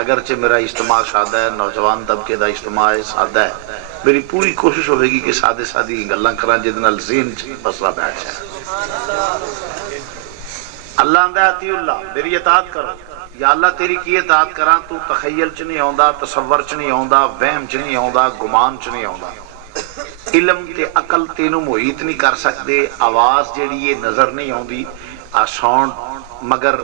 اگرچہ میرا اجتماع سادہ ہے، نوجوان طبقے دا اجتماع سادہ ہے، میری پوری کوشش ہوئے گی کہ سادے سادی گلاں کراں جہدے نال ذہن چ مسئلہ بیٹھ جائے۔ اللہ آندا اطیع اللہ، میری اطاعت کرو۔ یا اللہ تیری کی اطاعت کراں، تو تخیل چ نہیں آوندا، تصور چ نہیں آوندا، وہم چ نہیں آوندا، گمان چ نہیں آوندا۔ علم تے عقل تینوں محیط نہیں کر سکتے، آواز جیڑی یہ نظر نہیں آوندی، ساؤنڈ مگر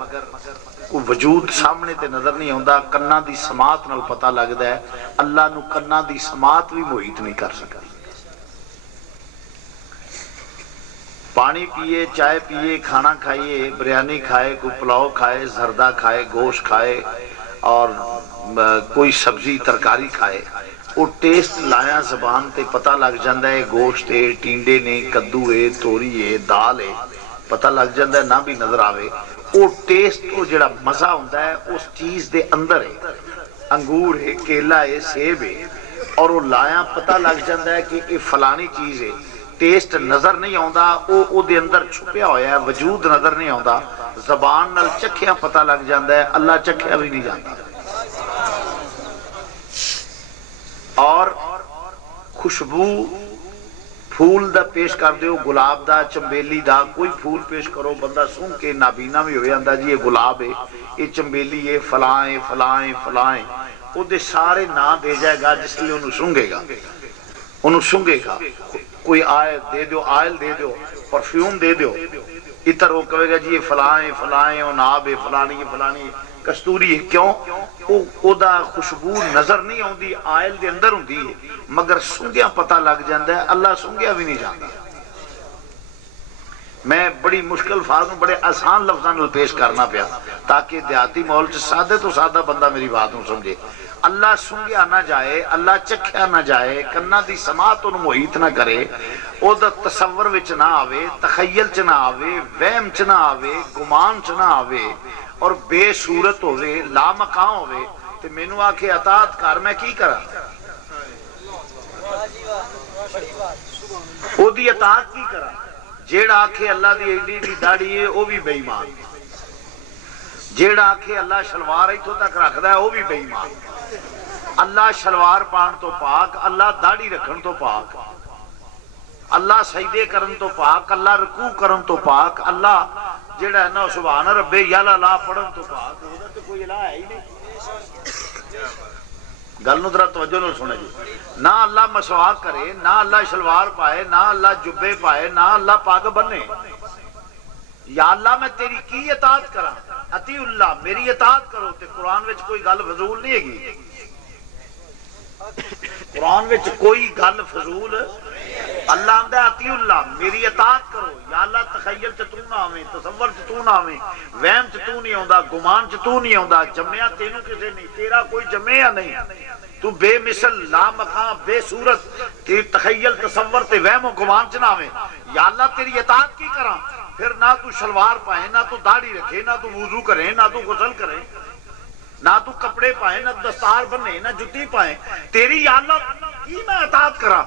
کوئی وجود سامنے تے نظر نہیں آوندا، کنا دی سماعت نال پتہ لگدا ہے۔ اللہ نو کنا دی سماعت بھی محیط نہیں کر سکتی۔ پانی پیئے، چائے پیئے، کھانا کھائیے، بریانی کھائے، کوئی پلاؤ کھائے، زردہ کھائے، گوشت کھائے اور کوئی سبزی ترکاری کھائے، وہ ٹیسٹ لایا زبان تے پتہ لگ جاندہ ہے، گوشت ہے، ٹینڈے نے، کدو ہے، توری ہے، دال ہے، پتہ لگ جاندہ ہے، نہ بھی نظر آوے۔ وہ ٹیسٹ وہ جڑا مزہ ہوندہ ہے اس چیز دے اندر ہے، انگور ہے، کیلا ہے، سیب ہے، اور وہ لایا پتہ لگ جاندہ ہے کہ یہ فلانی چیز ہے۔ ٹیسٹ نظر نہیں آندا، او دے اندر چھپیا ہویا ہے، وجود نظر نہیں آندا، زبان نال چکھیاں پتہ لگ جاندہ ہے، اللہ چکھیا بھی نہیں جانتا۔ اور خوشبو پھول دا پیش کر دیو، گلاب دا، چمبیلی دا، کوئی پھول پیش کرو، بندہ سن کے نابینا بھی ہویا اندہ جی یہ گلاب ہے، یہ چمبیلی ہے، فلائیں فلائیں فلائیں، او دے سارے نا دے جائے گا جس لئے انہوں سنگے گا، انہوں سنگے گا۔ کوئی آئل دے دیو، آئل دے دیو، پرفیوم دے دیو، اتر وہ کہے گا جی یہ فلائیں فلائیں، وہ ناب ہے، فلانی فلانی کستوری ہے۔ کیوں؟ او دا خوشبو نظر نہیں ہوندی، آئل دے اندر ہوندی ہے، مگر سنگیاں پتہ لگ جاندہ ہے، اللہ سنگیاں بھی نہیں جانتا۔ میں بڑی مشکل فاظوں بڑے آسان لفظاں نال پیش کرنا پیا تاکہ دیہاتی ماحول سے سادے تو سادہ بندہ میری بات نوں سمجھے۔ اللہ سنگیا نہ جائے، اللہ چکھیا نہ جائے، کنا دی سماعت انہوں محیط نہ کرے، او دا تصور وچ نہ آوے، تخیل چ نہ آوے، وہم چ نہ آوے، گمان چ نہ آوے، اور بے صورت ہوئے، لا مقام ہوئے، تو مینوں آکھے اطاعت کر، میں کی کراں؟ او دی اطاعت کی کراں؟ جیڑا آکھے اللہ دی ایڈی دی داڑھی ہے وہ بھی بے ایمان، جیڑا آکھے اللہ شلوار ایتھوں تک رکھدا ہے وہ بھی بے ایمان۔ اللہ شلوار پان تو پاک، اللہ داڑھی رکھن تو پاک، اللہ سجدے کرن تو پاک، اللہ رکوع کرن تو پاک، اللہ جیڑا ہے نا سبحان ربی یالا لا پڑھن تو پاک، ادھر تو کوئی الہ ہے ہی نہیں۔ گل نوں ذرا توجہ نال سنے جی، نہ اللہ مسواک کرے، نہ اللہ شلوار پائے، نہ اللہ جبے پائے، نہ اللہ پاگ بنے۔ یا اللہ میں تیری کی اطاعت کراں؟ اطیع اللہ، میری اطاعت کرو۔ تے قرآن وچ کوئی گل فضول نہیں ہے گی، قرآن وچ کوئی گل فضول۔ اللہ آندا اطیع اللہ، میری اطاعت کرو۔ یا اللہ تخیل چ تو نہ آویں، تصور چ تو نہ آویں، وہم چ تو نہیں آوندا، گمان چ تو نہیں آوندا، جمعیا تینوں کسے نہیں، تیرا کوئی جمعیا نہیں، تو بے مثل، لا مقام، بے صورت، تیری تخیل تصور تے وہم و گمان چ نہ آویں۔ یا اللہ تیری اطاعت کی کراں؟ پھر نہ تو شلوار پائے، نہ تو داڑھی رکھے، نہ تو وضو کرے، نہ تو غسل کرے، نہ تو کپڑے پائے، نہ دستار بنے، نہ جتی پائے، تیری یا اللہ کی میں اطاعت کراں؟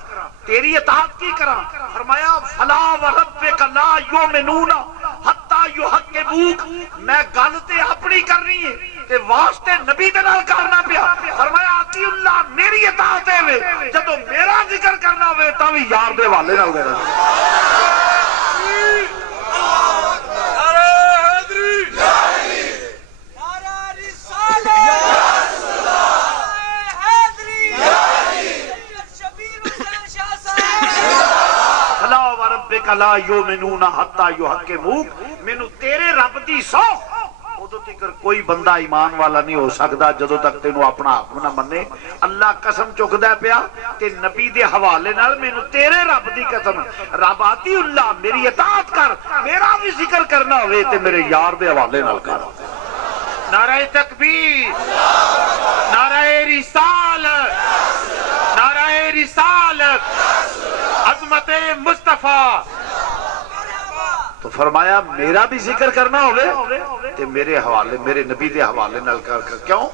تیری اطاعت کی کراں؟ فرمایا فلا وربک لا یؤمنون حتی یحکموک، میں گل تے اپنی کرنی ہے تے واسطے نبی دے نال کرنا پیا۔ فرمایا اطیع اللہ، میری اطاعت ہے جدوں میرا ذکر کرنا ہوئے تاں وی یار دے حوالے نال دینا۔ لا یؤمنون حتی یحکموک، مینوں تیرے رب دی سو ادو تک کوئی بندہ ایمان والا نہیں ہو سکتا جدو تک تینوں اپنا حق نہ منے۔ اللہ قسم چکدا پیا تے نبی دے حوالے نال مینوں تیرے رب دی قسم، رب اطیع اللہ، میری اطاعت کر، میرا بھی ذکر کرنا ہوئے تے میرے یار دے حوالے نال کر۔ نعرہ تکبیر، نعرہ رسالت، نعرہ رسالت، عظمت مصطفیٰ۔ تو فرمایا میرا بھی ذکر کرنا ہوئے تے میرے حوالے، میرے نبی دے حوالے نال کر۔ کیوں؟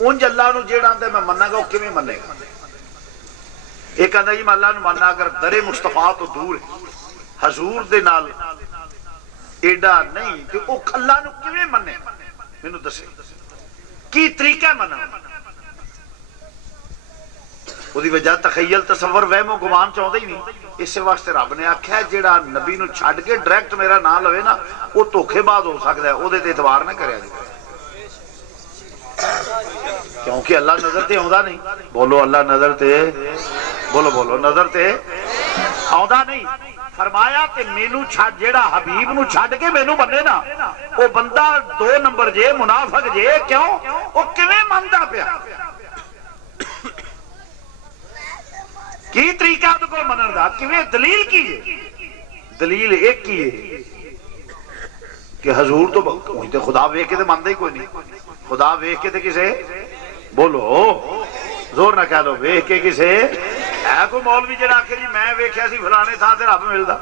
انج اللہ نو جیڑا آندا میں مننا گا وہ کیویں منے گا؟ ایک آندا جی میں اللہ نو مننا اگر در مصطفیٰ تو دور ہے، حضور دے نال ایڈا نہیں تے او اللہ نو کیویں منے؟ مینوں دسے کی طریقہ منع وہی وجہ تخیل تصور وہم و گمان چاہتا ہی نہیں اس واسطے رب نے آکھیا جیڑا نبی نو چھڈ کے ڈائریکٹ میرا نام لوے نا وہ دھوکھے باز ہو سکتا ہے وہ اعتبار نہ کریا جائے کیونکہ اللہ نظر تے آندا نہیں بولو اللہ نظر تے بولو بولو نظر تے آندا نہیں فرمایا تے مینوں چھڈ جیڑا حبیب نو چھڈ کے مینوں بنے نا وہ بندہ 2 نمبر جے منافق جے کیوں وہ کیویں مندا پیا کی طریقہ تو کو منن دا کیویں دلیل کی ہے دلیل ایک ہی ہے کہ حضور تو کوئی تے خدا ویکھ کے تے مندا ہی کوئی نہیں خدا ویکھ کے تے کسے بولو زور نہ کہہ لو ویکھ کے کسے ہے کوئی مولوی جڑا کہ جی میں ویکھیا سی فلانے تھاں تے رب ملدا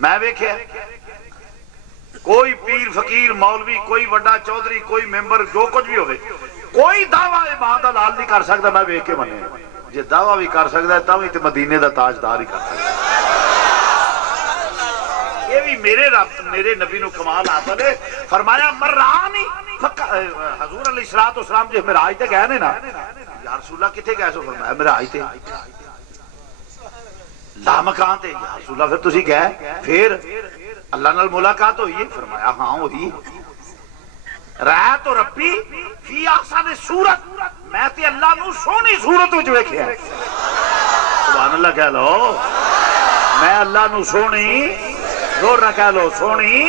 میں ویکھیا کوئی پیر فقیر مولوی کوئی وڈا چودھری کوئی ممبر جو کچھ بھی ہوئے کوئی دعویٰ ایمان دا لال نہیں کر سکتا میں ویکھ کے مننے جے دعویٰ بھی کر سکتا ہے تاں تے مدینے دا تاجدار ہی کر سکتا ہے یہ بھی میرے رب میرے نبی نو کمال حاصل ہے فرمایا مرانی حضور علیہ الصلوۃ والسلام جے معراج تے گئے نے نا یا رسول اللہ کتے گئے سو فرمایا معراج تے لا مکان تے یا رسول اللہ پھر تسی گئے پھر اللہ نال ملاقات ہوئی ہے فرمایا ہاں ہوئی رہا تو ربی فی احسن صورت میں تے اللہ نو سونی صورت وچ ویکھیا سبحان اللہ کہہ لو میں اللہ نو سونی زور نہ کہہ لو سونی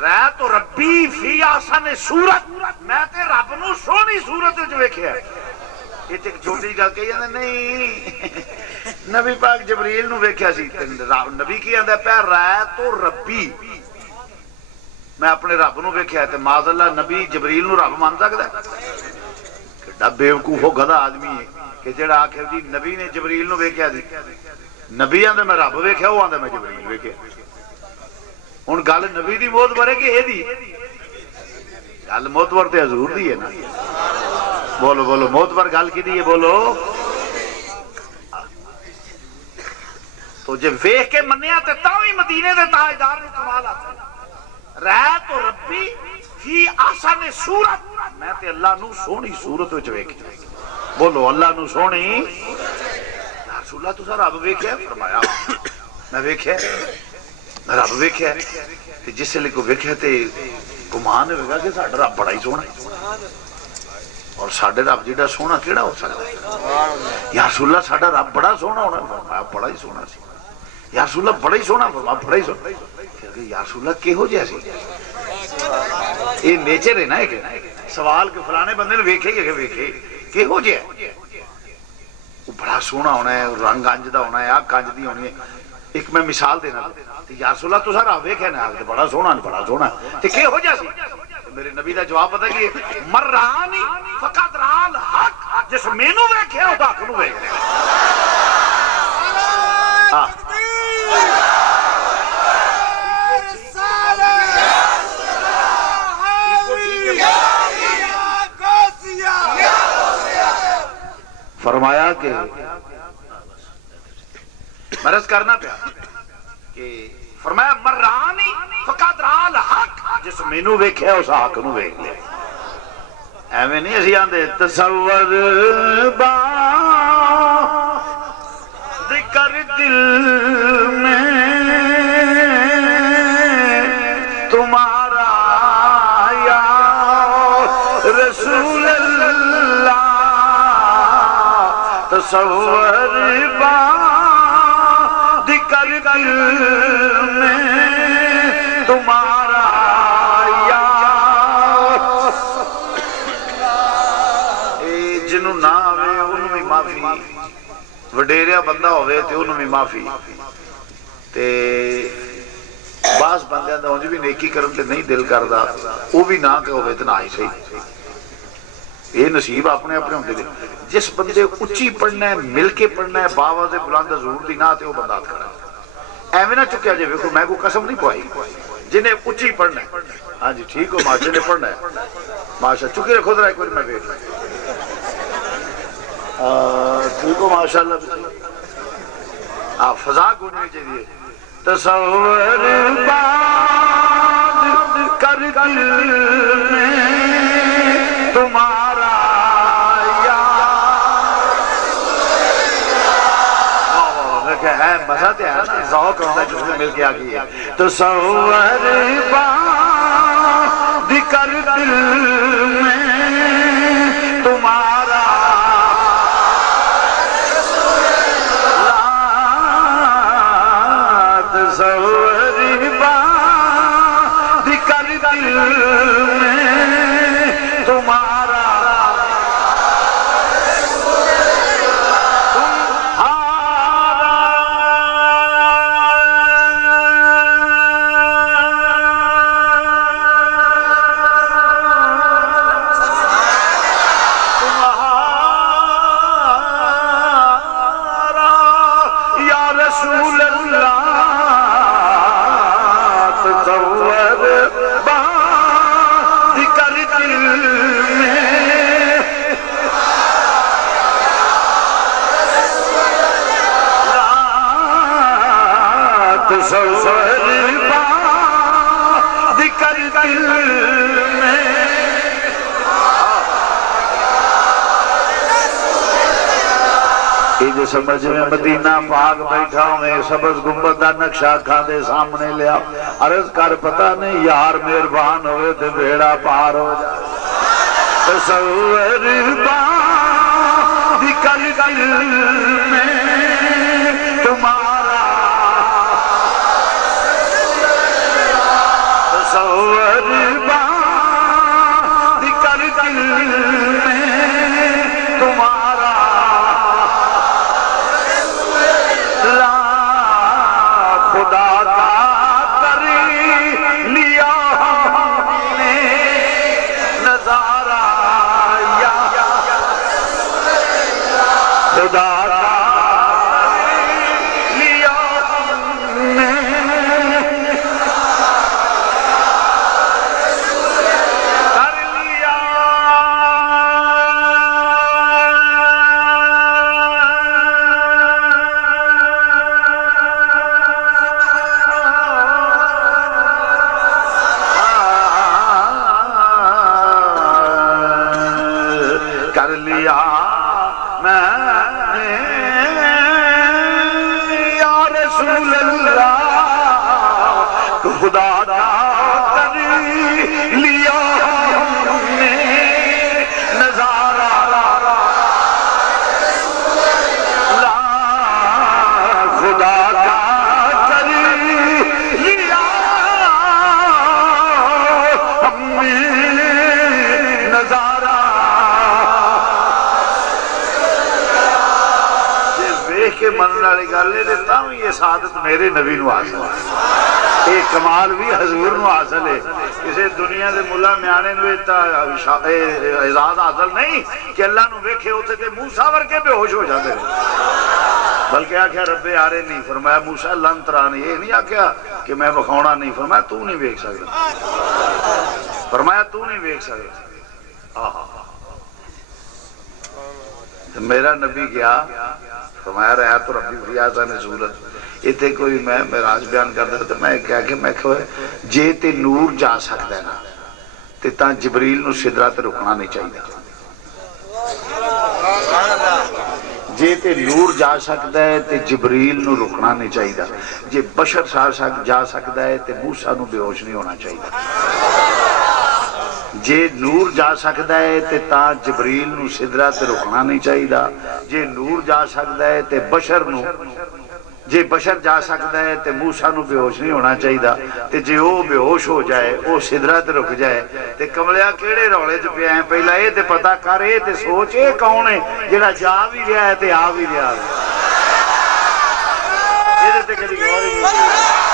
رہا تو ربی فی احسن صورت میں تے رب نو سونی صورت وچ ویکھیا یہ تے چھوٹی گل کہی جاندے نہیں نبی پاک جبریل نو ویکھیا سی نبی کی آندا پیا رہا تو ربی میں اپنے رب نو ویکھیا تے معاذ اللہ نبی جبریل نو رب مان سکدا ہے کڈا بیوقوف ہو گدھا آدمی ہے کہ جڑا آکھے جی نبی نے جبریل نو ویکھیا سی نبی آندا میں رب ویکھیا وہ آندا میں جبریل ویکھیا ہن گل نبی دی معتبر ہے کہ اے دی گل معتبر تے حضور دی ہے نا بولو بولو معتبر گل کی دی ہے بولو تو جے ویکھ کے منیا تے تاں وی مدینے دے تاجدار نو کمال حاصل رہا تو ربی فی احسن صورت میں تے اللہ نو سونی صورت وچ ویکھیا بولو اللہ نو سونی یا رسول اللہ تساں رب ویکھیا فرمایا میں ویکھیا میں رب ویکھیا تے جس لے کو ویکھیا تے گمان ہوگا کہ ساڈا رب بڑا ہی سونا ہے اور ساڈے رب جیڑا سونا کیڑا ہو سکدا ہے یا رسول اللہ ساڈا رب بڑا سونا ہونا فرمایا بڑا ہی سونا سی یا رسول اللہ بڑا ہی سونا فرمایا بڑا ہی سونا یا رسول اللہ کہو جہا سی یہ نیچر ہے نا ایک سوال کہ فلانے بندے نے ویکھے کہ ویکھے کہو جہا وہ بڑا سونا ہونا ہے رنگ انج دا ہونا ہے اکھ انج دی ہونی ہے ایک میں مثال دینا یا رسول اللہ تساں رب ویکھیا نا بڑا سونا بڑا سونا تے کہو جہا سی میرے نبی دا جواب پتہ کہ مرانی فقط رال حق جس مینوں ویکھیا او حق نو ویکھیا ہاں فرمایا کہ مرض کرنا پیا کہ فرمایا مرانی فقط رال حق جس مینوں ویکھیا اس حق نو ویکھ لیا ایویں نہیں اسی آندے تصور با ذکر دل میں تمہارا یا رسول اللہ تصور با ذکر دل میں تمہارا یا جنوں نہ آوے انہوں بھی معافی وڈیریا بندہ ہوئے تے انہوں بھی معافی تے بعض بندیاں دا انج بھی نیکی کرن تے نہیں دل کردا وہ بھی نہ کہ ہوئے تے نہ ہی صحیح یہ نصیب اپنے اپنے ہوندے دے جس بندے اچھی پڑھنا ہے مل کے پڑھنا ہے باواز بلند حضور دی نہ تے وہ بندہ کھڑا ایویں نہ چکیا جے ویکھو میں کوئی قسم نہیں پوائی جنہیں اچھی پڑھنا ہے ہاں جی ٹھیک ہو ماشاء نے پڑھنا ہے ماشاء چکی رکھو ذرا ایک بار میں ویکھ ٹھیک ہو ماشاءاللہ فضا گونی چاہیے تصور بات کر دل میں مزہ تے ہے نا ذوق ہوتا ہے جس میں مل کے آگئی ہے تصور باندھ کر دل میں تمہارا تصور باندھ کر دل میں تمہارا جو سمجھ میں مدینہ پاک بیٹھا ہوں سبز گنبد دا نقشہ کھاندے سامنے لیا عرض کر پتہ نہیں یار مہربان ہوئے تے بیڑا پار ہو جائے تصور باندھ کر دل میں تمہارا تصور باندھ کر دل میں تمہارا خدا کا کر لیا ہم نے نظارہ یا خدا کا لیا ہم نے کر لیا کر لیا میں نے یا رسول اللہ خدا کا کر لیا ہم نے نظارہ خدا کا کر لیا ہم نے نظارہ کے مننے والی گل ہے تے بھی یہ سعادت میرے نبی نو حاصل ہے یہ کمال بھی حضور نو حاصل ہے کسی دنیا دے ملا میانے نو اعزاز حاصل نہیں کہ اللہ نو ویکھے اوتھے تے موسیٰ ورگے بے ہوش ہو جاندے نے بلکہ آکھیا رب آرے نہیں فرمایا موسیٰ لن ترانی یہ نہیں آکھیا کہ میں بکھاونا نہیں فرمایا تو نہیں ویکھ سکدا فرمایا تو نہیں ویکھ سکدا میرا نبی گیا فرمایا رہا تو ربی فریاضہ نزولت اتنے کوئی میں راج بیان کر دیا تو میں کیا کہ میں کہو جے تے نور جا سکتا ہے نا تے تاں جبریل نو سدرہ تے رکنا نہیں چاہیے جے تے نور جا سکتا ہے تے جبریل نو رکنا نہیں چاہیے جے بشر جا سکتا ہے تے موسیٰ نو بے ہوش نہیں ہونا چاہیے جے نور جا سکتا ہے تے تاں جبریل نو سدرہ تے رکنا نہیں چاہیے جے نور جا سکتا ہے تے بشر نو جے بشر جا سکتا ہے تے موسیٰ نو بے ہوش نہیں ہونا چاہیے تے جے وہ بے ہوش ہو جائے وہ سدرہ تے رک جائے تے کملیا کیڑے رولے چ پیا ہیں پہلا یہ تے پتہ کر یہ تے سوچ یہ کون ہے جڑا جا بھی رہا ہے تے آ بھی رہا ہے یہ تے کدی غور ہی نہیں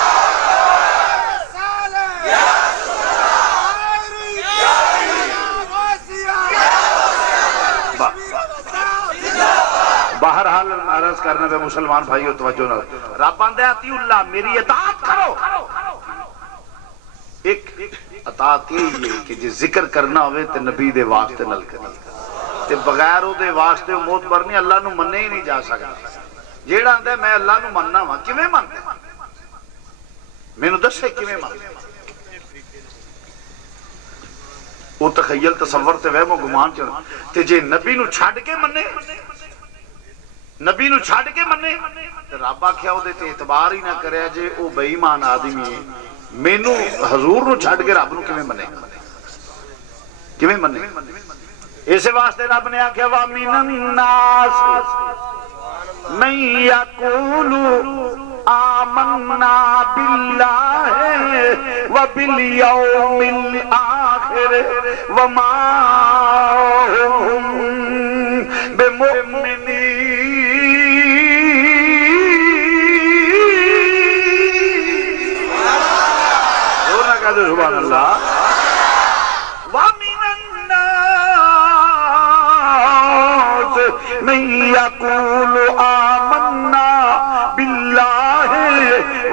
بہرحال عرض کرنے پہ مسلمان بھائیو توجہ نہ رب آندے اطیع اللہ میری اطاعت کرو ایک اطاعت یہ کہ جی ذکر کرنا ہوئے تے نبی دے واسطے نل کرنا تے بغیر او دے واسطے معتبر نہیں اللہ نو مننے ہی نہیں جا سکتا جیڑا آندے میں اللہ نو مننا وا کیویں منتے مینوں دسے کیویں منتے وہ تخیل تصور تے وہم و گمان چ تے جے نبی نو چھڈ کے مننے نبی نو چھڈ کے مننے رب آخیا وہ اعتبار ہی نہ کرے جے وہ بے ایمان آدمی ہے مینو حضور نو چھڈ کے رب نو کیویں منے کیویں منے اس واسطے رب نے آخیا وَمِنَ النَّاسِ مَن يَقُولُ آمنا باللہ وبالیوم الآخر وما هم بمؤمنین سبحان اللہ وَمِنَ النَّاسِ مَن يَقُولُ آمنا باللہ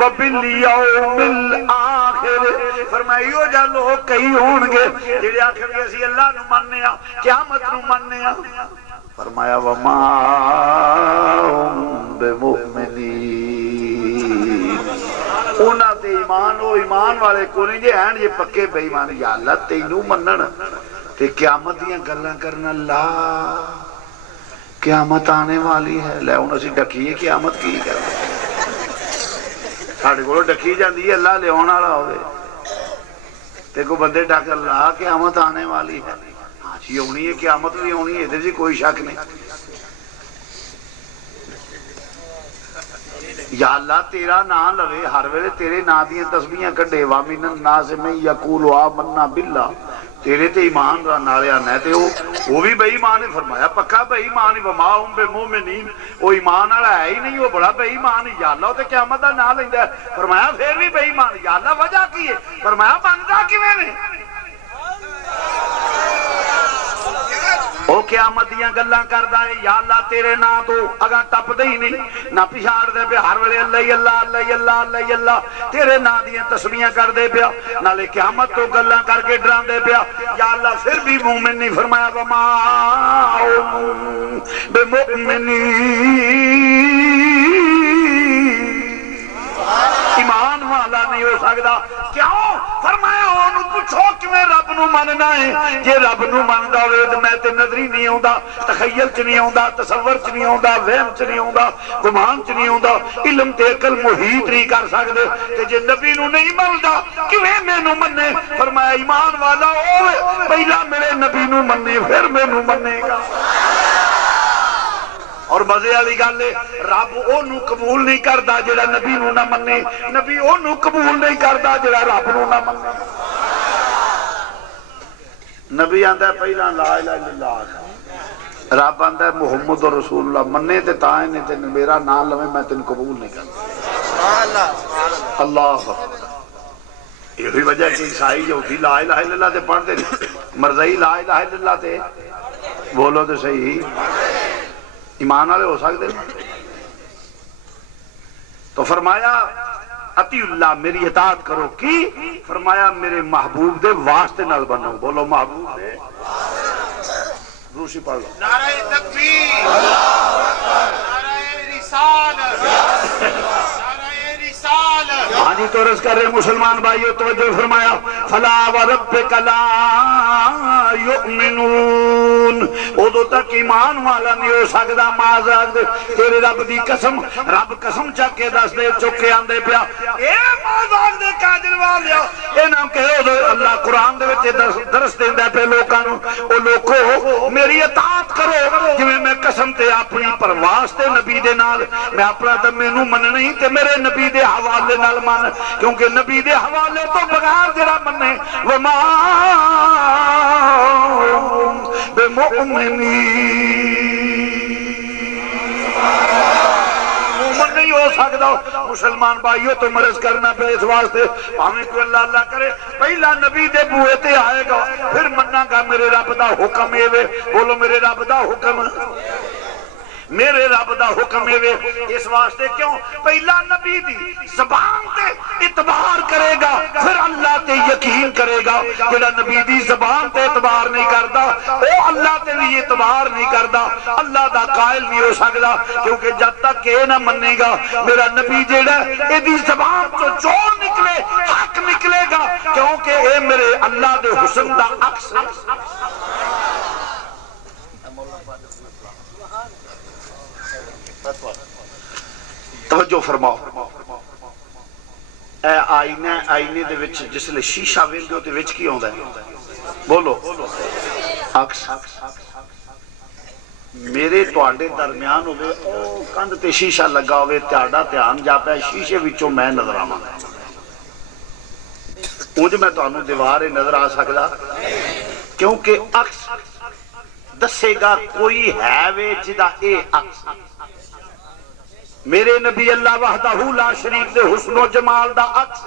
وبالیوم الآخر فرمائیو جا لوگ کئی ہون گے جڑے آخر گے اسی اللہ نو مننے ہاں قیامت نو مننے ہاں فرمایا وما هم بمؤمنین اونا تے ایمان او ایمان والے کو نہیں جے ہیں یہ پکے بے ایمان یا اللہ تینو منن تے قیامت دیاں گلاں کرنا لا قیامت آنے والی ہے لے ہن اسی ڈکیے قیامت کی کرنا ساڈے کول ڈکی جاندی ہے اللہ لیاون والا ہوے تے کو بندے ڈک اللہ قیامت آنے والی ہے ہاں جی ہونی ہے قیامت بھی ہونی ہے ادھر جی کوئی شک نہیں یا اللہ تیرا نام لوے ہر ویلے تیرے نام دیاں تسبیحاں کڈے وَمِنَ النَّاسِ مَن يَقُولُ آمَنَّا بِاللَّهِ تیرے تے ایمان نالے آنا ہے تے وہ بھی بے ایمان ہے فرمایا پکا بے ایمان ہے وَمَا هُم بِمُؤْمِنِينَ وہ ایمان والا ہے ہی نہیں وہ بڑا بے ایمان ہے یا اللہ تے قیامت دا نام لیندا ہے فرمایا پھر بھی بے ایمان یا اللہ وجہ کی ہے فرمایا بندہ کیویں نے وہ قیامت دیاں گلاں کردا ہے یا اللہ تیرے نام تو اگاں ٹپدے ہی نہیں نہ پچھاڑ دے پہ ہر ویلے اللہ اللہ اللہ اللہ اللہ اللہ تیرے نام دیاں تسبیحاں کر دے پیا نالے قیامت تو گلاں کر کے ڈران دے پیا یا اللہ پھر بھی مومن نہیں فرمایا وما بمؤمنین ایمان والا نہیں ہو سکتا کیوں فرمایا انہوں پوچھو کیویں رب نو مننا ہے جے رب نو مندا ہوئے تے میں تے نظری نہیں آوندا تخیل چ نہیں آوندا تصور چ نہیں آوندا وہم چ نہیں آوندا گمان چ نہیں آوندا علم تے عقل محیط نہیں کر سکدے تے جے نبی نو نہیں مندا کیویں مینوں منے فرمایا ایمان والا ہوے پہلا میرے نبی نو منے پھر مینوں منے گا اور مزے والی گل ہے رب اونوں قبول نہیں کردا جڑا نبی نو نہ منے نبی اونوں قبول نہیں کردا جڑا رب نو نہ منے نبی آندا ہے پہلا لا الہ الا اللہ رب آندا ہے محمد رسول اللہ منے تے تاں نے تے میرا نام لوے میں تینوں قبول نہیں کردا سبحان اللہ اللہ یہی وجہ کہ عیسائی جو بھی لا الہ الا اللہ تے پڑھتے مرزائی لا الہ الا اللہ تے بولو تے صحیح ایمان والے ہو سکتے تو فرمایا اطیع اللہ میری اطاعت کرو کی فرمایا میرے محبوب دے واسطے نال بنو بولو محبوب دے روشی پڑھ لو نعرہ تکبیر نعرہ رسالت ہاں جی تو رس کر رہے مسلمان بھائیو توجہ فرمایا فلا وربک لا یؤمنون ادو تک ایمان والا نہیں ہو سکتا معاذ تیرے رب دی قسم رب قسم چک کے دس دے چکے آندے پیا اے معاذ دے کاجل والیا اے نام کہو دے اللہ قرآن دے وچ درس دیندا پہ لوکاں نو او لوکو میری اطاعت کرو جویں میں قسم تے اپنی پرواز تے نبی دے نال میں اپنا تے مینوں مننا ہی تے میرے نبی دے حوالے نال من کیونکہ نبی دے حوالے تو بغیر جڑا منے وما بمؤمنین مومن نہیں ہو سکتا مسلمان بھائیوں تو مرض کرنا پہ اس واسطے ہمیں کوئی اللہ اللہ کرے پہلا نبی دے بوئے تے آئے گا پھر مننا گا میرے رب دا حکم ہے بولو میرے رب دا حکم میرے رب دا حکم ہے اس واسطے کیوں پہلا نبی دی زبان تے اعتبار کرے گا پھر اللہ تے یقین کرے گا جڑا نبی دی زبان تے اعتبار نہیں کردا او اللہ تے بھی اعتبار نہیں کردا اللہ دا قائل نہیں ہو سکدا کیونکہ جب تک اے نہ منے گا میرا نبی جڑا اے دی زبان تو جوڑ نکلے حق نکلے گا کیونکہ اے میرے اللہ دے حسن دا عکس توجہ فرماؤ اے آئینے دے وچ جس لئے شیشہ ویندے ہو تے وچ کی ہوندا ہے بولو عکس میرے تواڈے درمیان ہوئے او کندھ تے شیشہ لگا ہوئے تہاڈا دھیان جا پیا شیشے وچوں میں نظر آواں اونج میں تانوں دیوار نظر آ سکدا کیونکہ عکس دسے گا کوئی ہے وے جدا اے عکس میرے نبی اللہ وحدہ لا شریک دے حسن و جمال دا عکس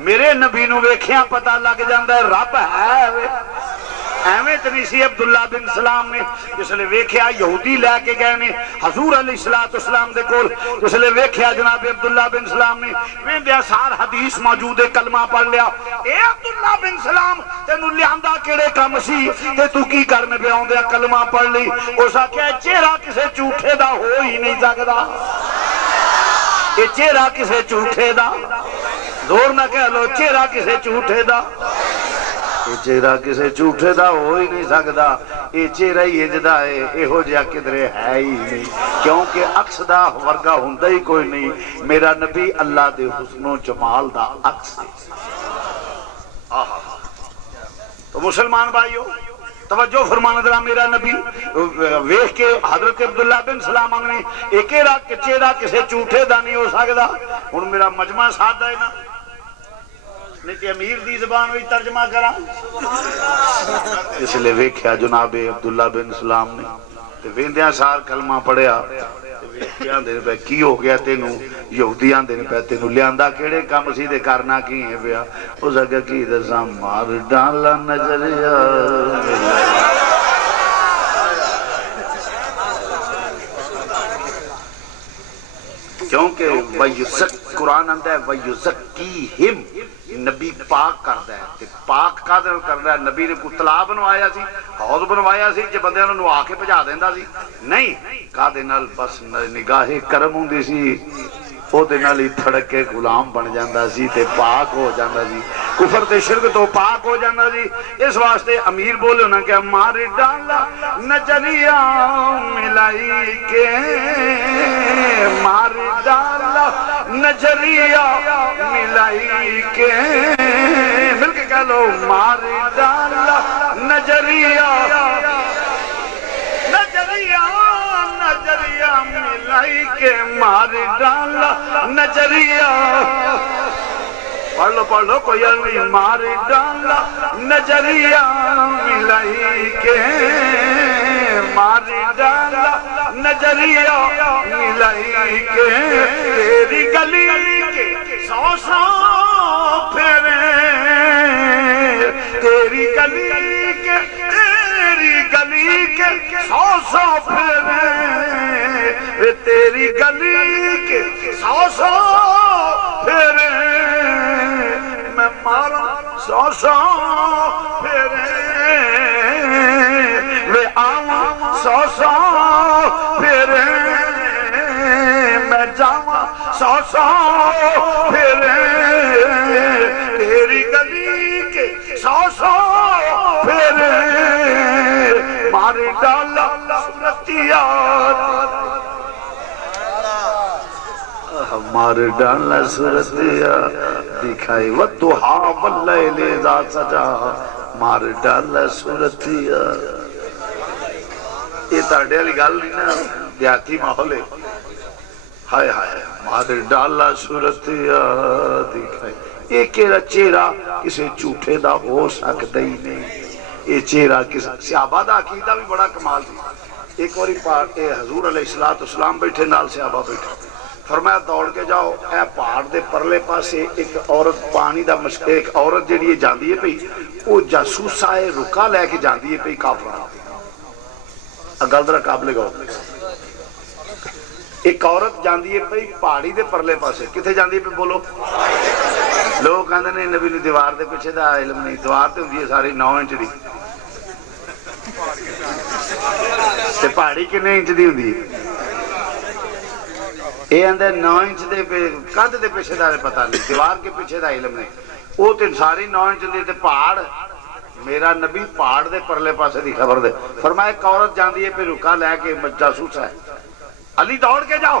میرے نبی نو ویکھیاں پتہ لگ جاندا ہے رب ہے وے ایویں تے نہیں سی عبداللہ بن سلام نے جس لے ویکھیا یہودی لے کے گئے نے حضور علیہ السلام دے کول جس لے ویکھیا جناب عبداللہ بن سلام نے ویندیا سار حدیث موجود ہے کلمہ پڑھ لیا اے عبداللہ بن سلام تینوں لیاندا کیڑے کم سی تے تو کی کرنے پہ آوندیا کلمہ پڑھ لی اس آکھیا چہرہ کسے جھوٹے دا ہو ہی نہیں سکدا یہ چہرہ کسے جھوٹے دا زور نہ کہہ لو چہرہ کسے جھوٹے دا یہ چہرہ کسے جھوٹے دا ہو ہی نہیں سکدا یہ چہرہ ہی جدا ہے یہ ہو جا کدرے ہے ہی نہیں کیونکہ عکس دا ورگا ہوندا ہی کوئی نہیں میرا نبی اللہ دے حسن و جمال دا عکس ہے تو مسلمان بھائیو توجہ فرمانا ذرا میرا نبی ویکھ کے حضرت عبداللہ بن سلام نے ایک چہرہ کسے جھوٹے دا نہیں ہو سکدا ہن میرا مجمع سادہ ہے نا نہیں کہ امیر دی زبان وچ ترجمہ کراں اس لئے ویکھیا جناب عبداللہ بن سلام نے تے ویندیاں سار کلمہ پڑھیا تے ویکھیاں دے پے کی ہو گیا تینوں یہودیاں دے پے تینوں لیاندا کیڑے کم سی تے کرنا کی ہے پیا اس اگے کی دساں مار ڈالا نظریہ کیونکہ قرآن آندا ہے وَيُزَكِّيهِمْ نبی پاک کردا ہے پاک قادر کردا ہے نبی نے کو تلا بنوایا سی حوض بنوایا سی جے بندیاں نوں نوا کے بھجا دیندا سی نہیں قادر نال بس نگاہ کرم ہوندی سی او دے نال ہی تھڑک کے غلام بن جاندا سی تے پاک ہو جاندا سی کفر تے شرک تو پاک ہو جاندا سی اس واسطے امیر بولے نا کہ مار ڈالا نظریہ ملائی کے مار ڈالا نظریہ ملائی کے مل کے کہہ لو مار ڈالا نظریہ نظریہ ملائی کے مار ڈالا نظریہ پڑھ لو کوئی نہیں مار ڈالا نظریہ ملائی کے مار ڈالا نظریہ ملائی کے تیری گلی کے سو پھیرے تیری گلی کے سو پھیرے تیری گلی کے سو پھیرے میں مارا سو پھیرے میں آواں سو پھیرے میں جاواں سو پھیرے تیری گلی کے سو پھیرے ماری ڈالا صورتیات مار ڈالا صورتیات دکھائی والضحا واللیل اذا سجا مار ڈالا صورتیات یہ تاڑے والی گل نہیں نا دیہاتی ماحول ہے ہائے ہائے مار ڈالا صورتیات دکھائی یہ کیڑا چہرہ کسے جھوٹے دا ہو سکتا ہی نہیں یہ چہرہ صحابہ دا عقیدہ بھی بڑا کمال تھی ایک واری حضور علیہ السلام بیٹھے نال صحابہ بیٹھے فرمایا دوڑ کے جاؤ اے پہاڑ دے پرلے پاسے ایک عورت پانی دا مشک ایک عورت جڑی جاندی ہے پئی وہ جاسوسا ہے رکا لے کے جاندی ہے پئی کافراں گل ذرا قابل گاؤ ایک عورت جاندی ہے پئی پہاڑی دے پرلے پاسے کتے جاندی ہے پئی بولو لوگ کہندے نے نبی نے دیوار دے پیچھے دا علم نہیں دیوار تے ہوندی ہے ساری 9 انچ دی تے پہاڑی کنے انچ دی ہوندی ہے اے اندر 9 انچ دے قد دے پیچھے دا پتہ نہیں دیوار کے پیچھے دا علم نہیں وہ تے ساری 9 انچ دی تے پہاڑ میرا نبی پہاڑ دے پرلے پاسے دی خبر دے فرمایا ایک عورت جاندی ہے پھر رکا لے کے جاسوس ہے علی دوڑ کے جاؤ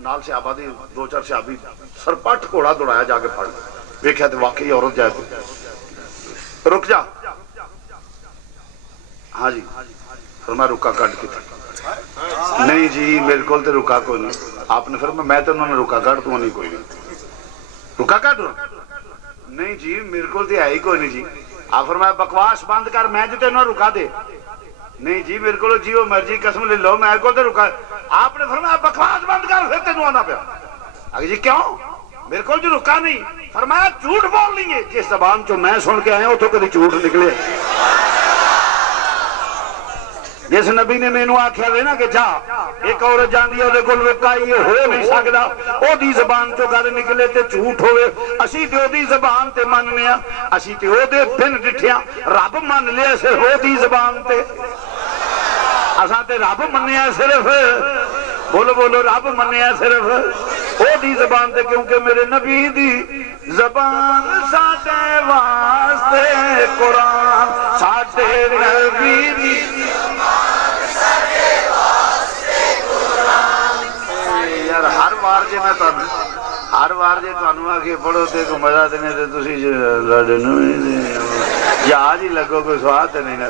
نال صحابہ دی دو چار صحابی سرپٹ گھوڑا دوڑایا جا کے پڑ ویکھیا تے واقعی عورت جائے رک جا ہاں جی فرمایا رکا کٹ کے نہیں جی میرے کو تے رکا کوئی نہیں آپ نے فرمایا میں تے انہوں نے رکا کٹ تو نہیں کوئی نہیں رکا کٹ نہیں جی میرے کو تے ہے ہی کوئی نہیں جی آپ فرمایا بکواس بند کر میں جو تینوں رکا دے نہیں جی میرے کو جی وہ مرضی قسم لے لو میں کو تے رکا آپ نے فرمایا بکواس بند کر پھر تینوں آنا پیا آگے جی کیوں میرے کو جو رکا نہیں فرمایا جھوٹ بول لیں گے جس زبان چو میں سن کے آیا اتوں کدی جھوٹ نکلے جس نبی نے مینوں آکھیا وے نا کہ جا ایک عورت جاندی ہے کول وکائی ہو نہیں سکدا او دی زبان چوں گل نکلے تے جھوٹ ہوے اسی تے او دی زبان تے مننے ہاں اسی تے او دے بن ڈٹھیاں رب من لیا صرف او دی زبان تے اساں تے رب منیا صرف بولو بولو رب منیا صرف او دی زبان تے کیونکہ میرے نبی دی زبان ساڈے واسطے قرآن ساڈے نبی دی ہر بار جی میں ہر بار جی تمہیں آ کے پڑھو تے کو مزہ دینے تے تسی جہاز ہی لگو کوئی سواد تے نہیں نہ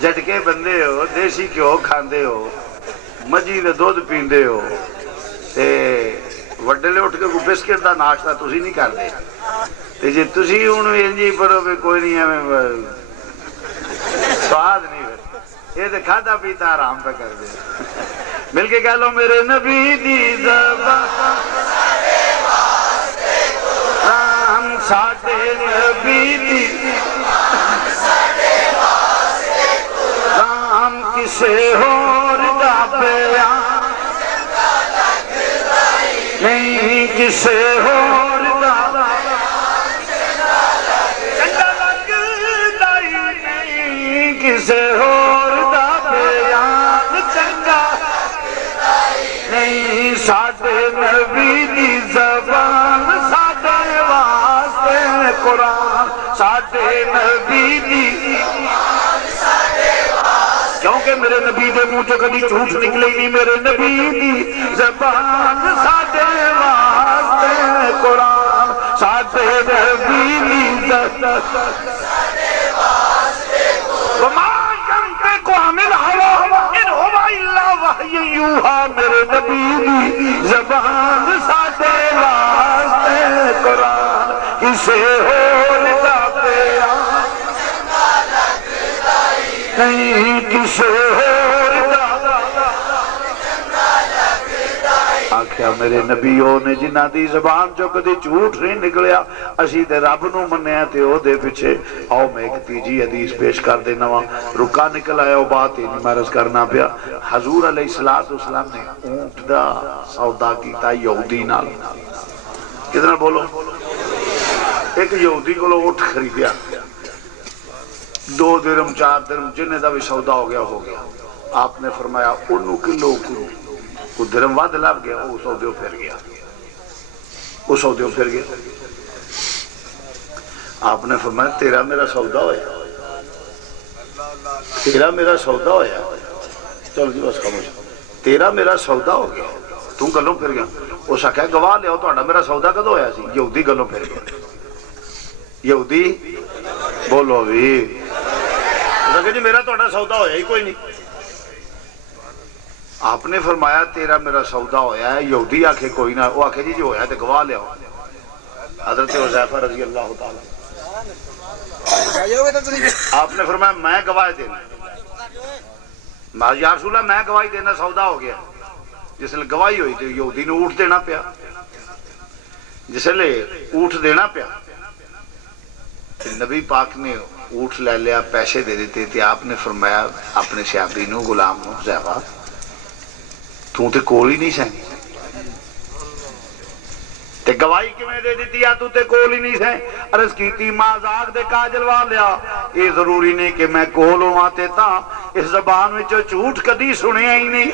جھٹکے بندے ہو دیسی گھیو کھاندے ہو مجھی دے دودھ پیندے ہو تے وڈلے اٹھ کے کوئی بسکٹ دا ناشتہ تسی نہیں کردے تے جی تسی ہن انجی پڑھو کہ کوئی نہیں ہمیں سواد نہیں یہ تے کھادا پیتا آرام پہ کر دے مل کے کہہ لو میرے نبی دی زبان قرآن ساڈے نبی دی قرآن کسے ہور دا بیان نہیں کسے ہور دا چنگا لگدا نہیں کسے ہور دا بیان چنگا نہیں ساڈے نبی دی زبان ساڈے واسطے قرآن ساڈے نبی دی کیونکہ میرے نبی دے منہ چوں کبھی جھوٹ نکلے نہیں میرے نبی دی زبان ساڈے واسطے قرآن ساڈے نبی دی زبان ساڈے واسطے قرآن میرے نبی دی زبان ساڈے واسطے قرآن کسے ہور دا بیان نہیں کسے ہور دا آکھیا میرے نبیوں نے جنہ دی زبان چو کدی جھوٹ نہیں نکلیا اسی تے رب نو منیا تے او دے پیچھے آؤ میں ایک تیجی حدیث پیش کر دینا وا رکا نکل آیا وہ بات ہی نہیں مرض کرنا پیا حضور علیہ السلام نے اونٹ دا سودا کیتا یہودی نال کتنا بولو ایک یہودی کو اونٹ خریدیا 2 درہم 4 درہم جنہیں دا بھی سودا ہو گیا آپ نے فرمایا انہوں کلو کو درہم واد لاب گیا وہ سودیوں پھر گیا آپ نے فرمایا تیرا میرا سودا ہویا چلو جی بس خاموش تیرا میرا سودا ہو گیا تو گلوں پھر گیا اس آخیا گواہ لیا تہاڈا میرا سودا کدو ہویا سی یہودی گلوں پھر گیا یہودی بولو بھی جی میرا تہاڈا سودا ہویا ہی کوئی نہیں آپ نے فرمایا تیرا میرا سودا ہویا ہے یہودی آکھے کوئی نہ وہ آکھے جی ہویا تے گواہ لیا حضرت حذیفہ رضی اللہ تعالی آپ نے فرمایا میں گواہ دینا یا رسول اللہ میں گواہی دینا سودا ہو گیا جس لئے گواہی ہوئی تو یہودی نے اونٹ دینا پیا جس لئے اونٹ دینا پیا نبی پاک نے اونٹ لے لیا پیسے دے دیتے تھے آپ نے فرمایا اپنے صحابی نو غلام نو حذیفہ تو تے کول ہی نہیں سیں تے گواہی کیویں دے دیتی یا تو تے کول ہی نہیں سیں عرض کیتی مازاق دے کاجل والیا یہ ضروری نہیں کہ میں کول ہوں تے تاں اس زبان وچ جھوٹ کدی سنیا ہی نہیں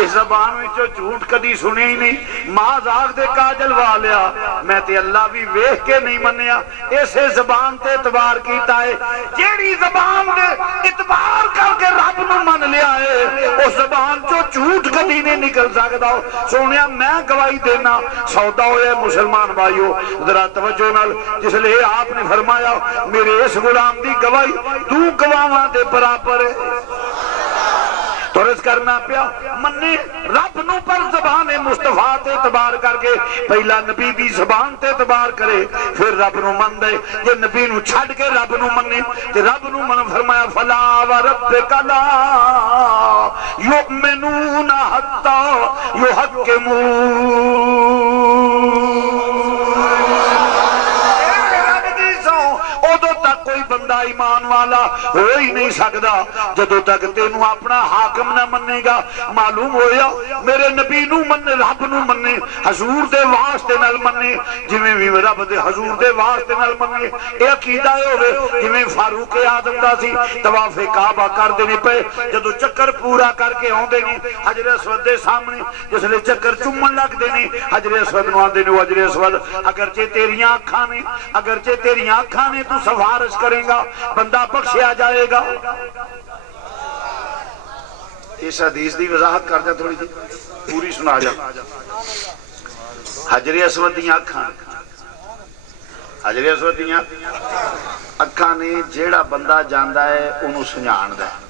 اس زبان وچوں جھوٹ کدی سنیا ہی نہیں. ماں زاغ دے کاجل والیا میں تے اللہ بھی ویکھ کے نہیں منیا. اسے زبان تے اعتبار کیتا ہے. جیڑی زبان دے اعتبار کر کے رب نو من لیا ہے اس زبان چوں جھوٹ کدی نہیں نکل سکدا. سونیا میں گواہی دینا سودا ہوئے مسلمان بھائیو ذرا توجہ نال. جس لئے آپ نے فرمایا میرے اس غلام دی گواہی دو گواہاں دے برابر ہے. تو عرض کرنا پیا مننے رب نو پر زبان مصطفیٰ تے اعتبار کر کے پہلا نبی دی زبان تے اعتبار کرے پھر رب نو من دے. جے نبی نو چھڑ کے رب نو مننے تے رب نو من فرمایا فلا وربک لا یؤمنون حتی یحکمون. ادو تک کوئی بندہ ایمان والا ہو ہی نہیں سکتا جدو تک تینوں اپنا حاکم نہ منے گا. معلوم ہویا میرے نبی نو منے رب نو منے حضور دے واسطے نال منے جویں بھی رب دے حضور دے واسطے نال منے. اے عقیدہ ہوے جویں فاروق اعظم دا سی طواف کعبہ کردے نے پے جدو چکر پورا کر کے اوندے نے حجر اسود دے سامنے جس لے چکر چومن لگدے نے حجر اسود نو آندے نے حجر اسود اگرچہ تیریاں اکھاں نے اگرچہ تیریاں اکھاں نے تو سفارش کرے گا بندہ بخشیا جائے گا. اس حدیث دی وضاحت کر دیں تھوڑی جی پوری سنا جا. حجر اسود دیاں اکھاں حجر اسود دیاں اکھاں نے جیڑا بندہ جاندا ہے انہوں سنجاندا ہے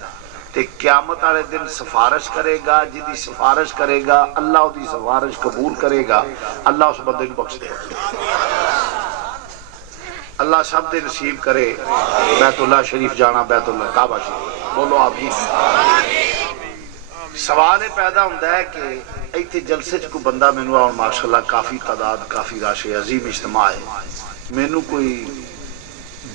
تے قیامت والے دن سفارش کرے گا. جدی سفارش کرے گا اللہ دی سفارش قبول کرے گا اللہ اس بندے کو بخش دے گا. اللہ سب دے نصیب کرے بیت اللہ شریف جانا بیت اللہ کعبہ شریف. بولو آپ جی. سوال پیدا ہوتا ہے کہ ایتھے جلسے کو بندہ مینو آؤ ماشاءاللہ کافی تعداد کافی راش عظیم اجتماع ہے مینو کوئی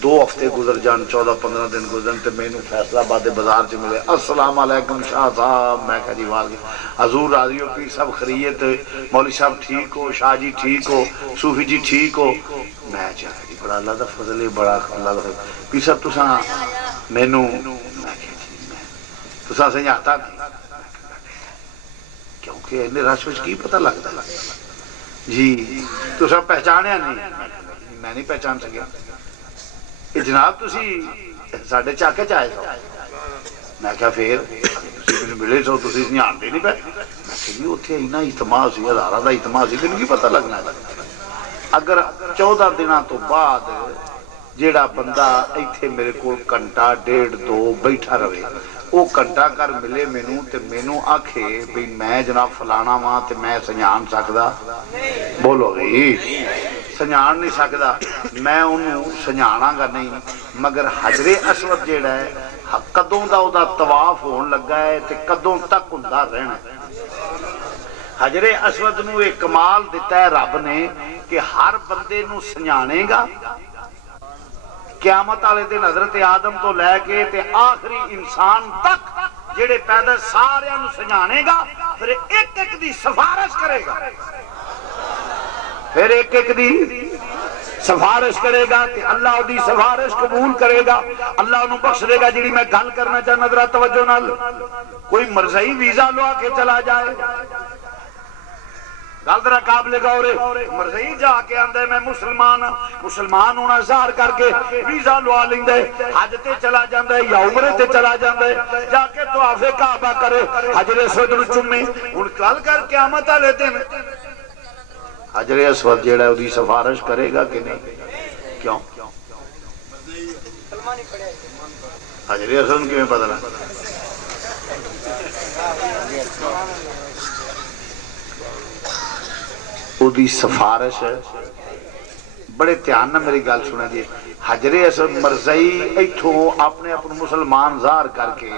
2 ہفتے گزر جان 14-15 دن گزرن تے مینو فیصلہ آباد بازار چ ملے السلام علیکم شاہ صاحب. میں کہا جی والے حضور راضی ہو پیر صاحب خیریت مولوی صاحب ٹھیک ہو شاہ جی ٹھیک ہو صوفی جی ٹھیک ہو. میں چاہتا جی بڑا اللہ دا فضل ہے بڑا اللہ دا فضل. پیر صاحب تساں مینو میں کہا جی تساں سمجھاتا نہیں کیونکہ اینے رش وچ کی پتہ لگتا جی تساں پہچانیا نہیں. میں نہیں پہچان سکیا. جناب تسی ساڈے چاکے چ آئے سو. میں کہا پھر تسی مینوں ملے سو تسی جانتے نہیں پے. میں کہا جی اوتھے اینا اجتماع سی ہزاراں دا اجتماع سی مینوں کی پتہ لگنا. اگر 14 دنوں تو بعد جیڑا بندہ ایتھے میرے کول گھنٹہ 1.5-2 بیٹھا رہے وہ گھنٹہ کر ملے مینوں تے مینوں آکھے بھئی میں جناب فلانا واں تے میں سنجان سکدا. بولو بھئی سنجان نہیں سکدا. میں انہوں سنجانا گا نہیں مگر حجر اسود جیڑا ہے کدوں دا او دا طواف ہون لگا ہے تے کدوں تک ہوندا رہنا. حجر اسود نو ایک کمال دیتا ہے رب نے کہ ہر بندے نو سنجانے گا. قیامت والے دن حضرت آدم تو لے کے تے آخری انسان تک جڑے پیدا سارے نو سنجانے گا پھر ایک ایک دی سفارش کرے گا. پھر ایک ایک دی سفارش کرے گا تے اللہ دی سفارش قبول کرے گا اللہ انہوں بخش دے گا. جڑی میں گل کرنا چاہنا ذرا توجہ نال کوئی مرضی ویزا لوا کے چلا جائے گل ذرا قابل غور ہے. مرضی جا کے آندا میں مسلمان ہونا ظاہر کر کے ویزا لوا لیندا ہے حج تے چلا جاندا ہے یا عمرے تے چلا جاندا ہے جا کے طواف کعبہ کرے حجر اسود نو چومے. ہن کل کر قیامت والے دن حجر اسود جیڑا ہے دی سفارش کرے گا کہ نہیں؟ کیوں حجر اسود کیویں پتہ لگا؟ او دی سفارش ہے. بڑے دھیان نہ میری گل سنے جی. حجر اسود مرزئی ایتھوں اپنے اپنے مسلمان ظاہر کر کے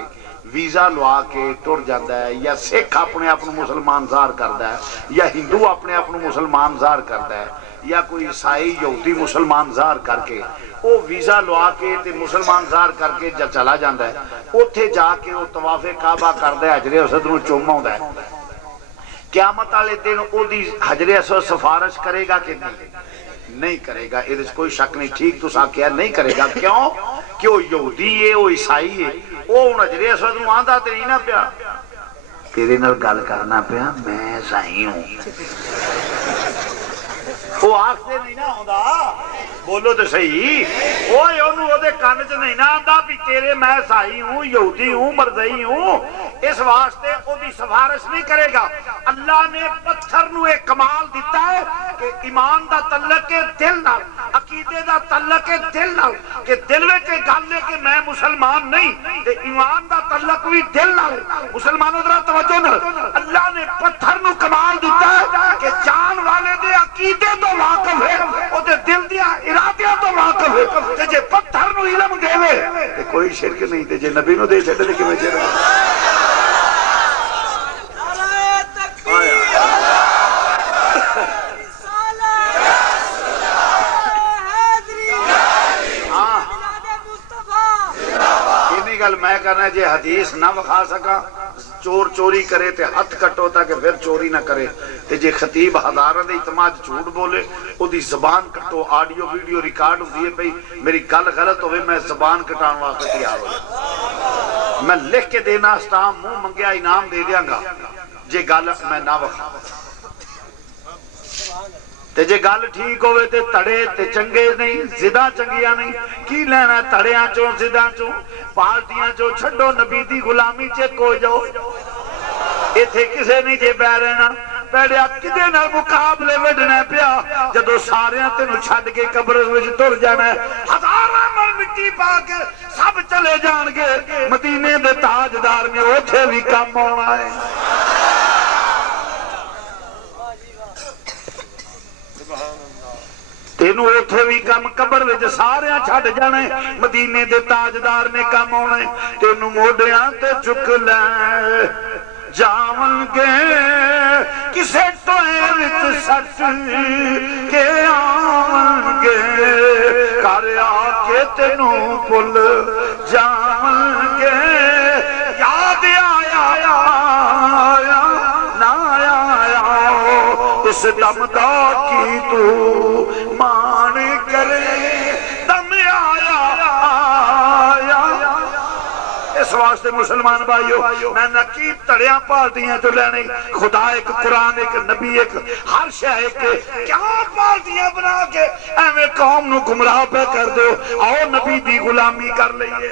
ویزا لوا کے ٹر جاتا ہے یا سکھ اپنے اپنے مسلمان ظاہر کرتا ہے یا ہندو اپنے اپنے مسلمان ظاہر کرتا ہے یا کوئی عیسائی یہودی مسلمان ظاہر کر کے وہ ویزا لوا کے تے مسلمان ظاہر کر کے جب چلا جاتا ہے اوتھے جا کے وہ طواف کعبہ کرتا ہے حجر اسود نو چوم آوندا ہے. قیامت والے دن وہ حجر اسود سفارش کرے گا کہ نہیں کرے گا؟ یہ کوئی شک نہیں. ٹھیک تو سا کیا نہیں کرے گا. کیوں کہ وہ یہودی ہے وہ عیسائی ہے وہ حجر اسود نو آندا تے نہیں نہ پیا تیرے نال گل کرنا پیا میں سائی ہوں وہ آختے نہیں نہ ہوندا بولو تو صحیح اوے اونوں او دے کان چ نہیں نہ آندا بھی تیرے میں سائی ہوں یہودی ہوں مرزئی ہوں اس واسطے او دی سفارش نہیں کرے گا اللہ نے پتھر نو ایک کمال دیتا ہے کہ ایمان دا تعلق ہے دل نال عقیدے دا تعلق ہے دل نال کہ دل وچ گل ہے کہ میں مسلمان نہیں تے ایمان دا تعلق بھی دل نال مسلمانوں ذرا توجہ نال اللہ نے پتھر نو کمال دیتا ہے کہ جان والے دے عقیدے تو واقف ہے او دے دل دیا ارادیاں تو واقف ہے تے جے پتھر نو علم دے تے کوئی شرک نہیں تے جے نبی نو دے چھڈے تے کیویں شرک میں کہنا جے حدیث نہ وکھا سکا چور چوری کرے تے ہاتھ کٹو تاکہ پھر چوری نہ کرے تے جے خطیب ہزاراں دے اعتماد جھوٹ بولے او دی زبان کٹو آڈیو ویڈیو ریکارڈ ہوندی ہے بھئی میری گل غلط ہوئے میں زبان کٹان واسطے تیار ہوں میں لکھ کے دینا اسٹام منہ منگیا انعام دے دیاں گا جے گل میں نہ وکھا تے جے گل ٹھیک ہوئے تے تڑے تے چنگے نہیں زدہ چنگیاں نہیں کی لینا تڑیاں چوں زدہ چوں پارٹیاں چوں چھڑو نبی دی غلامی چے کو جاؤ ایتھے کسے نہیں جے بہ رہنا پیڑیا کدے نہ مقابلے وڈنا پیا جدو ساریاں تینوں چھڈ کے قبر وچ تر جانا ہے ہزاراں من مٹی پا کے سب چلے جان گے مدینے دے تاجدار میں اوتھے بھی کم ہونا ہے تینوں اوتھے بھی کم قبر وچ ساریاں چھڈ جانے مدینے دے تاجدار نے کم ہونے تینوں موڈیاں تے چک لے جاون گے کسے ٹوئے وچ سٹ کے آون گے کر آ کے تینوں پل جاون گے یاد آیا نہ آیا اس دم دا کی تو مان کرے دم آیا اس واسطے مسلمان بھائیو میں نقیب تڑیاں پارٹیاں جو لینے خدا ایک قرآن ایک نبی ایک ہر شے ایک کیا پارٹیاں بنا کے ایویں قوم نو گمراہ پہ کر دو آؤ نبی دی غلامی کر لئیے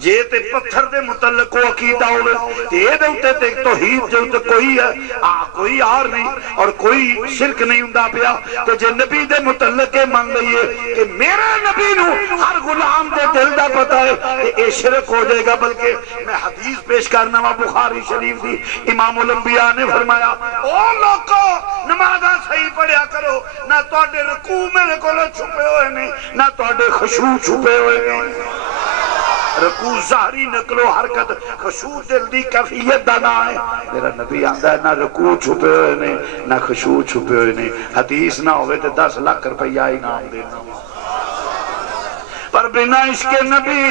جے تے پتھر دے متعلق کو عقیدہ ہوئے تے دے ہوتے تے توحید جو تے کوئی ہے کوئی آر نہیں اور کوئی شرک نہیں ہوندہ پیا تو جے نبی دے متعلق مان لئیے کہ میرے نبی نو ہر غلام دے دل دا پتا ہے کہ اے شرک ہو جائے گا بلکہ میں حدیث پیش کرنا وا بخاری شریف دی امام الانبیاء نے فرمایا او لوگو نمازاں صحیح پڑھیا کرو نہ تواڈے رکوع میرے کولوں چھپے ہوئے نہیں نہ تواڈے خشوع چھپے ہوئے نہیں رکوع ظاہری نقلو حرکت خشوع دل دی کیفیت دا نہ ہے میرا نبی آندہ ہے نہ رکوع چھپے ہوئے نے نہ خشوع چھپے ہوئے نے حدیث نہ ہوئے تے 10 لاکھ روپیہ انعام دینا پر بنا عشق نبی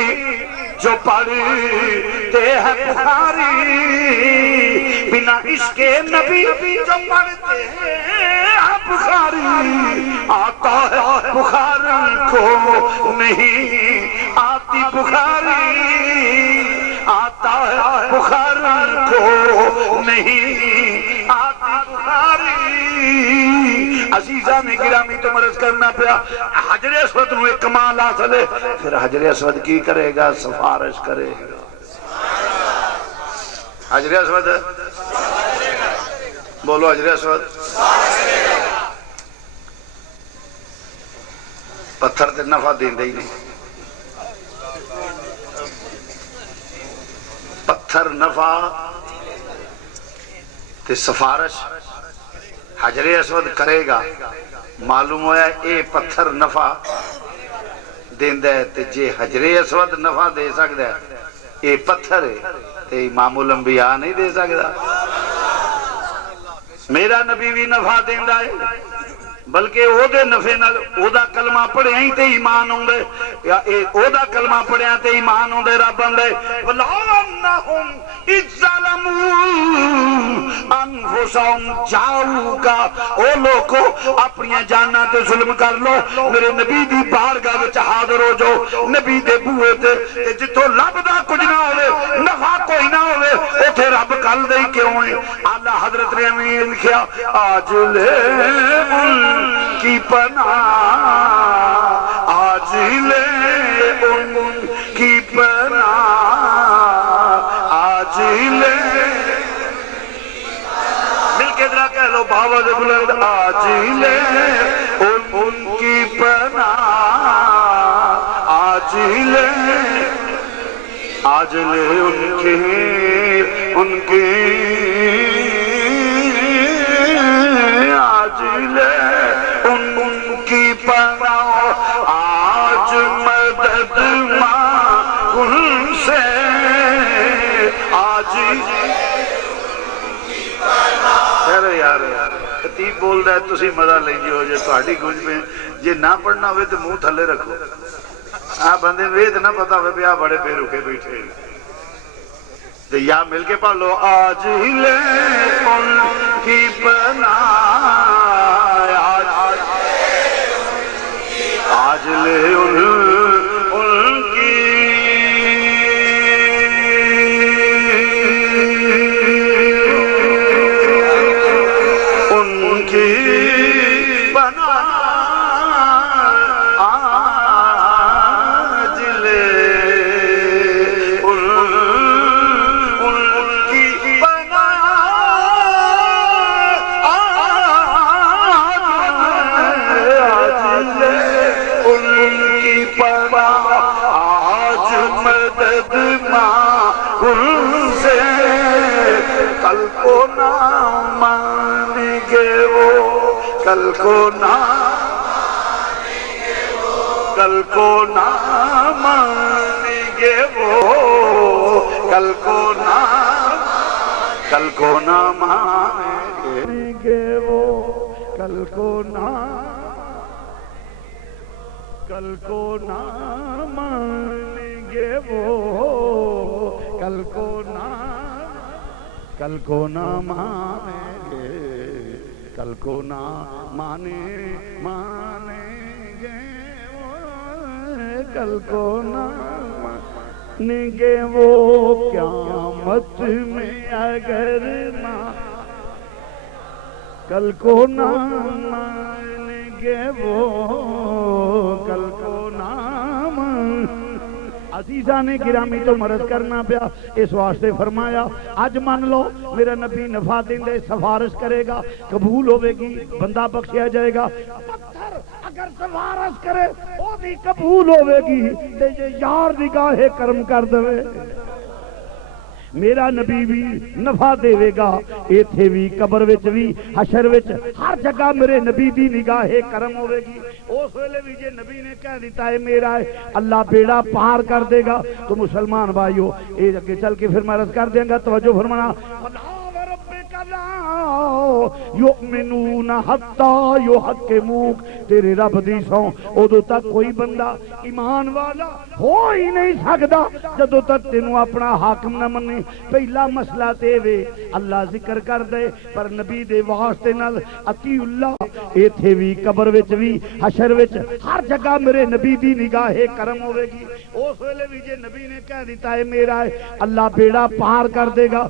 جو پڑھتے ہیں بخاری بنا عشق نبی جو پڑھتے ہیں بخاری آتا ہے بخاری کو نہیں آتی بخاری آتا ہے بخاری کو نہیں آتی بخاری عزیزان گرامی تو مرض کرنا پیا حجر اسود نو ایک کمال حاصل ہے پھر حجر اسود کی کرے گا سفارش کرے گا حجر اسود بولو حجر اسود پتھر تے نفع دین دے ہی نہیں پتھر نفع تے سفارش حجر اسود کرے گا معلوم ہوا اے پتھر نفع دیندہ ہے تے جے حجر اسود نفع دے سکتا ہے اے پتھر ہے تے امام الانبیاء نہیں دے سکتا میرا نبی بھی نفع دیندہ ہے بلکہ او دے نفع نال او دا کلمہ پڑھے ہیں تے ایمان ہوں دے یا او دا کلمہ پڑھے ہیں تے ایمان ہوں دے رب ہوں دے وَلَا أَنَّهُمْ إِذْ ظَلَمُوا أَنفُسَهُمْ جَاءُوكَ او لوگو اپنی جاناں تے ظلم کر لو میرے نبی دی بارگاہ وچ حاضر ہو جو نبی دے بوئے تے جتوں لبدا کچھ نہ ہوئے گل نہیں کیوں ہے آلہ حضرت نے ہمیں لکھیا آج لے ان کی پناہ آج لے ان کی پناہ آج لے مل کے ذرا کہہ لو باوض بلند آج لے ان کی پناہ آج لے ان کی آج لے ان کی پناہ آج مدد مانگ سے آج یار خطیب بول رہا ہے تسی مزہ لیجیے ہو جائے تہاڈی گونج میں جے نہ پڑھنا ہوئے تو منہ تھلے رکھو آپ بندے وید نہ پتا ہوئے بھی آپ بڑے بے رکے بیٹھے تو یا مل کے پڑھ لو آج لے ان کی پناہ آج لے ان کی کل کو نہ مانیں گے وہ کل کو نہ مانیں گے وہ کل کو نہ مانیں گے وہ کل کو نہ مانیں گے کل کو نہ مانیں گے کل کو نہ مانیں گے وہ قیامت میں اگر نہ کل کو نہ مانیں گے وہ کل کو نہ عزیزان گرامی تو مرض کرنا پیا اس واسطے فرمایا آج مان لو میرا نبی نفع دے سفارش کرے گا قبول ہوے گی بندہ بخشیا جائے گا پتھر اگر سفارش کرے وہ بھی قبول ہوے گی تے جے یار نگاہ کرم کر دے میرا نبی بھی نفع دے گا ایتھے بھی قبر وچ بھی حشر وچ ہر جگہ میرے نبی دی نگاہ کرم ہوے گی اس ویلے بھی جے نبی نے کہہ دیتا ہے میرا ہے اللہ بیڑا پار کر دے گا تو مسلمان بھائیو اے اگے چل کے پھر میں عرض کر دیں گا توجہ فرمانا یؤمنون حتی یحکموک تیرے رب دی سو ادو تک کوئی بندہ ایمان والا ہو ہی نہیں سکتا جدو تک تینوں اپنا حاکم نہ منے پہلا مسئلہ تے وے اللہ ذکر کر دے پر نبی دے واسطے نال اطیع اللہ ایتھے بھی قبر وچ بھی حشر وچ ہر جگہ میرے نبی دی نگاہ کرم ہوے گی اس ویلے بھی جے نبی نے کہہ دیتا ہے میرا ہے اللہ بیڑا پار کر دے گا